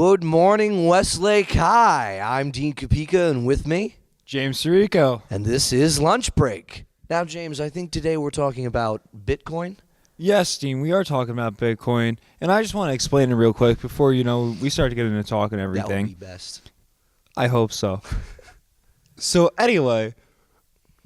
Good morning, Westlake. Hi, I'm Dean Kapica, and with me, James Sirico. and this is Lunch Break. Now, James, I think today we're talking about Bitcoin. Yes, Dean, we are talking about Bitcoin, and I just want to explain it real quick before, we start to get into talking everything. That would be best. I hope so. So anyway,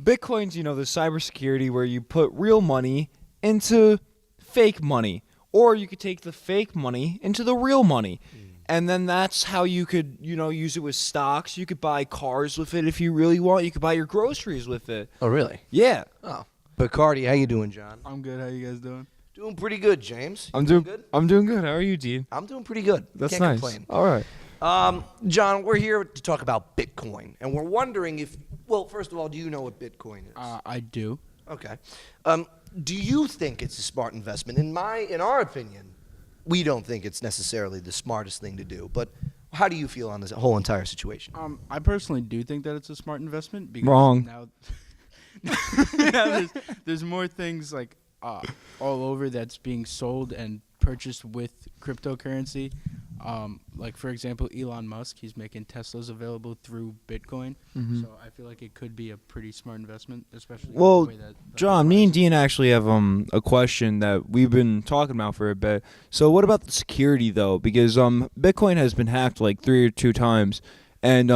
Bitcoin's, the cybersecurity where you put real money into fake money, or you could take the fake money into the real money. And then that's how you could, use it with stocks. You could buy cars with it if you really want. You could buy your groceries with it. Oh, really? Yeah. Oh. Bacardi, how you doing, John? I'm good. How you guys doing? Doing pretty good, James. I'm doing good. I'm doing good. How are you, Dean? I'm doing pretty good. That's Can't nice. complain. All right. John, we're here to talk about Bitcoin, and we're wondering if, well, first of all, do you know what Bitcoin is? I do. Okay. Do you think it's a smart investment? In our opinion, we don't think it's necessarily the smartest thing to do. But how do you feel on this whole entire situation? I personally do think that it's a smart investment because Wrong. now, there's more things like all over that's being sold and purchased with cryptocurrency. Like for example, Elon Musk, he's making Teslas available through Bitcoin. So I feel like it could be a pretty smart investment, especially Well, the way that John, me and Dean actually have a question that we've been talking about for a bit. So what about the security though? Because Bitcoin has been hacked like 3 or 2 times, and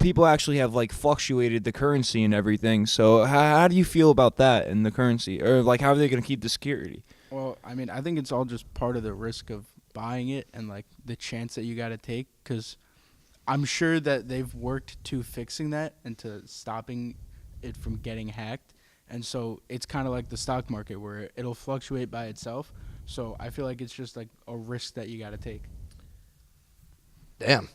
people actually have like fluctuated the currency and everything. So how do you feel about that and the currency, or like how are they going to keep the security? Well, I mean, I think it's all just part of the risk of buying it and like the chance that you got to take, because I'm sure that they've worked to fixing that and to stopping it from getting hacked. And so it's kind of like the stock market where it'll fluctuate by itself. So I feel like it's just like a risk that you got to take. Damn.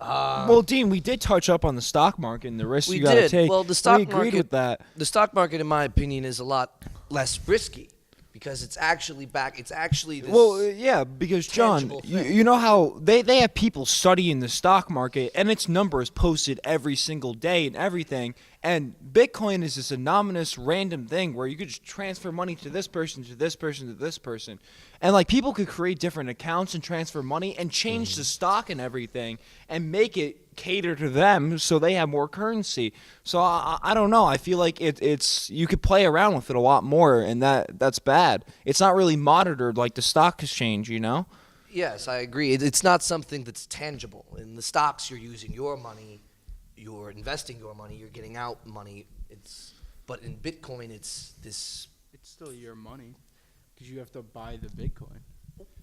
Well, Dean, we did touch up on the stock market and the risks We you got to did. take. Well, the stock we agreed market- with that. The stock market, in my opinion, is a lot less risky because it's actually back. It's actually this. Well, yeah, because John, tangible thing. you know how they have people studying the stock market, and its numbers posted every single day and everything. And Bitcoin is this anonymous, random thing where you could just transfer money to this person, to this person, to this person, and like people could create different accounts and transfer money and change the stock and everything and make it cater to them so they have more currency. So I don't know. I feel like it's you could play around with it a lot more, and that's bad. It's not really monitored like the stock exchange, Yes, I agree. It's not something that's tangible. In the stocks, you're using your money, you're investing your money, you're getting out money. But in Bitcoin, it's this. It's still your money because you have to buy the Bitcoin.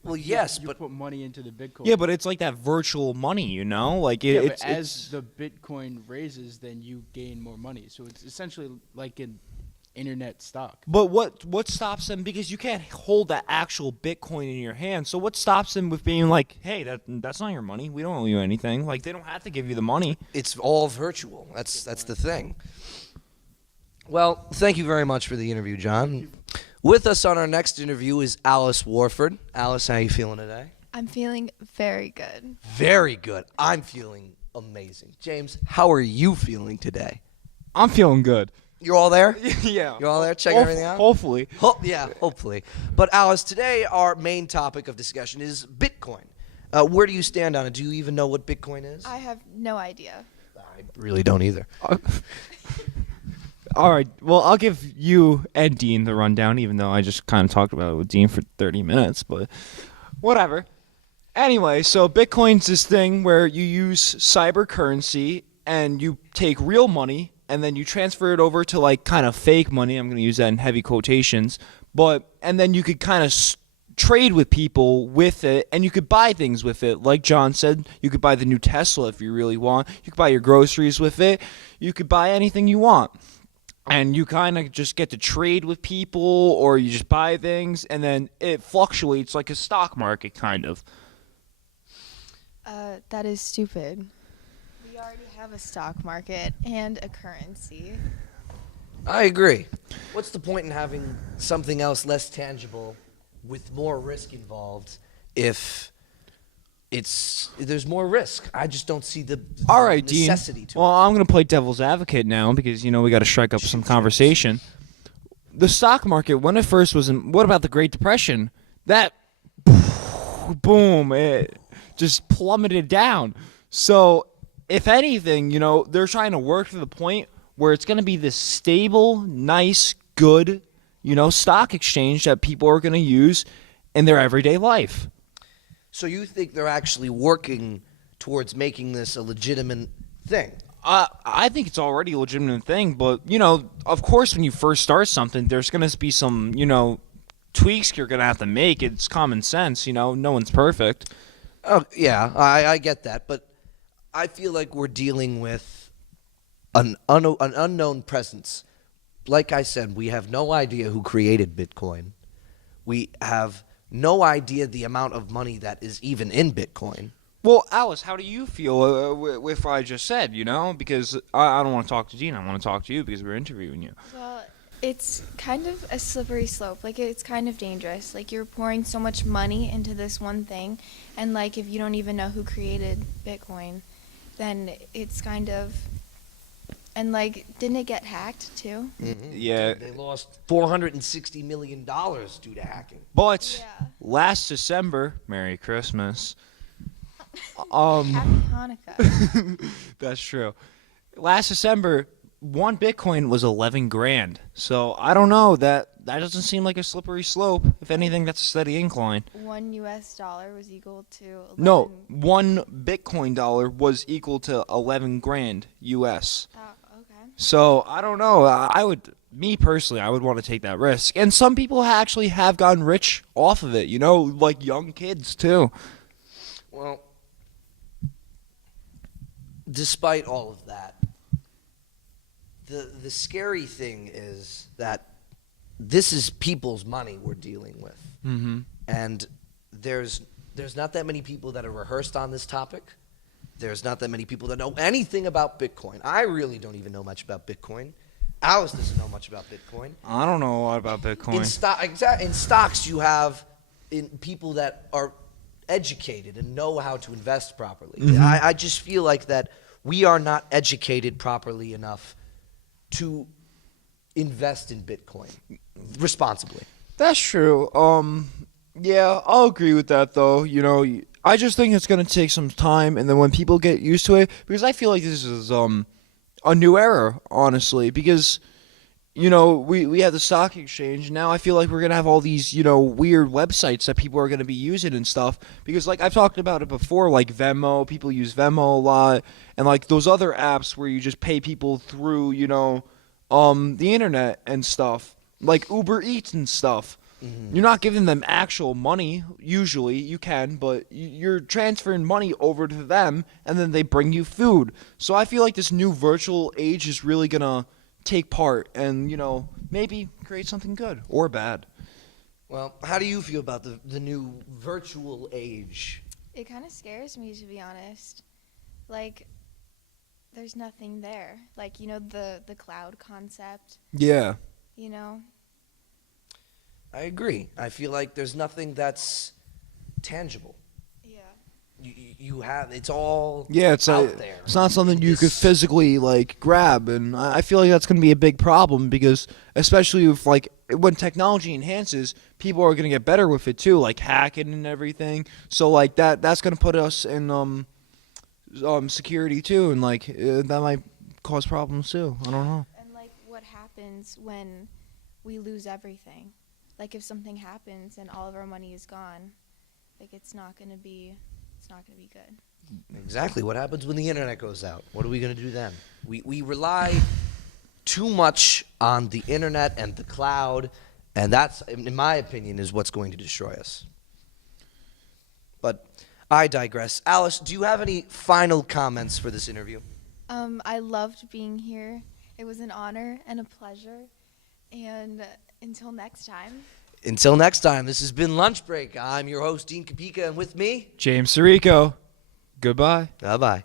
Well, yes, you but put money into the Bitcoin. Yeah, but it's like that virtual money, like Yeah, it's but as the Bitcoin raises, then you gain more money. So it's essentially like an internet stock. But what stops them? Because you can't hold that actual Bitcoin in your hand. So what stops them with being like, hey, that's not your money. We don't owe you anything. Like they don't have to give you the money. it's all virtual. That's the thing. Well, thank you very much for the interview, John. With us on our next interview is Alice Warford. Alice, how you feeling today? I'm feeling very good. Very good. I'm feeling amazing. James, how are you feeling today? I'm feeling good. You're all there? Yeah. You're all there checking everything out? Hopefully. Yeah, hopefully. But Alice, today our main topic of discussion is Bitcoin. Where do you stand on it? Do you even know what Bitcoin is? I have no idea. I really don't either. All right. Well, I'll give you and Dean the rundown, even though I just kind of talked about it with Dean for 30 minutes, but whatever. Anyway, so Bitcoin's this thing where you use cyber currency and you take real money and then you transfer it over to like kind of fake money. I'm going to use that in heavy quotations. And then you could kind of trade with people with it, and you could buy things with it. Like John said, you could buy the new Tesla if you really want. You could buy your groceries with it. You could buy anything you want. And you kind of just get to trade with people, or you just buy things, and then it fluctuates like a stock market, kind of. That is stupid. We already have a stock market and a currency. I agree. What's the point in having something else less tangible with more risk involved if there's more risk? I just don't see the All right, Dean. necessity to Well, it. I'm going to play devil's advocate now because, we got to strike up some conversation. The stock market, when it first was what about the Great Depression? That, boom, just plummeted down. So, if anything, they're trying to work to the point where it's going to be this stable, nice, good, stock exchange that people are going to use in their everyday life. So you think they're actually working towards making this a legitimate thing? I think it's already a legitimate thing, but, of course, when you first start something, there's going to be some, tweaks you're going to have to make. It's common sense, no one's perfect. Oh, yeah, I get that, but I feel like we're dealing with an unknown presence. Like I said, we have no idea who created Bitcoin. We have no idea the amount of money that is even in Bitcoin. Well, Alice, how do you feel with what I just said, Because I don't want to talk to Dean. I want to talk to you because we're interviewing you. Well, it's kind of a slippery slope. Like, it's kind of dangerous. Like, you're pouring so much money into this one thing, and, like, if you don't even know who created Bitcoin, then it's kind of... And, like, didn't it get hacked, too? Mm-hmm. Yeah. They lost $460 million due to hacking. But Yeah. last December, Merry Christmas. Happy Hanukkah. That's true. Last December, one Bitcoin was 11 grand. So I don't know. That doesn't seem like a slippery slope. If anything, that's a steady incline. $1 was equal to 11. No, one Bitcoin dollar was equal to 11 grand US. Oh, okay. So I don't know. Me personally, I would want to take that risk. And some people actually have gotten rich off of it. Like young kids too. Well, despite all of that, the scary thing is that this is people's money we're dealing with. Mm-hmm. And there's not that many people that are rehearsed on this topic. There's not that many people that know anything about Bitcoin. I really don't even know much about Bitcoin. Alice doesn't know much about Bitcoin. I don't know a lot about Bitcoin. In stocks, you have people that are educated and know how to invest properly. Mm-hmm. I just feel like that we are not educated properly enough to invest in Bitcoin responsibly. That's true. Yeah, I'll agree with that though. I just think it's gonna take some time, and then when people get used to it, because I feel like this is a new era, honestly, because we have the stock exchange. Now I feel like we're gonna have all these weird websites that people are gonna be using and stuff. Because like I've talked about it before, like Venmo, people use Venmo a lot, and like those other apps where you just pay people through the internet and stuff, like Uber Eats and stuff. Mm-hmm. You're not giving them actual money. Usually you can, but you're transferring money over to them, and then they bring you food. So I feel like this new virtual age is really gonna take part and maybe create something good or bad. Well, how do you feel about the new virtual age? It kind of scares me, to be honest. Like, there's nothing there. Like, the cloud concept, Yeah. I agree. I feel like there's nothing that's tangible. Yeah. You have, it's all It's out there. It's not something you could This- physically like grab, and I feel like that's going to be a big problem because especially if like when technology enhances, people are going to get better with it too, like hacking and everything. So like that's going to put us in security too, and like that might cause problems too. I don't know. And, like, what happens when we lose everything? Like, if something happens and all of our money is gone, like, it's not gonna be good. Exactly. What happens when the internet goes out? What are we going to do then? We rely too much on the internet and the cloud, and that's, in my opinion, is what's going to destroy us. But I digress. Alice, do you have any final comments for this interview? I loved being here. It was an honor and a pleasure. And until next time. Until next time, this has been Lunch Break. I'm your host, Dean Kapica, and with me, James Sirico. Goodbye. bye-bye.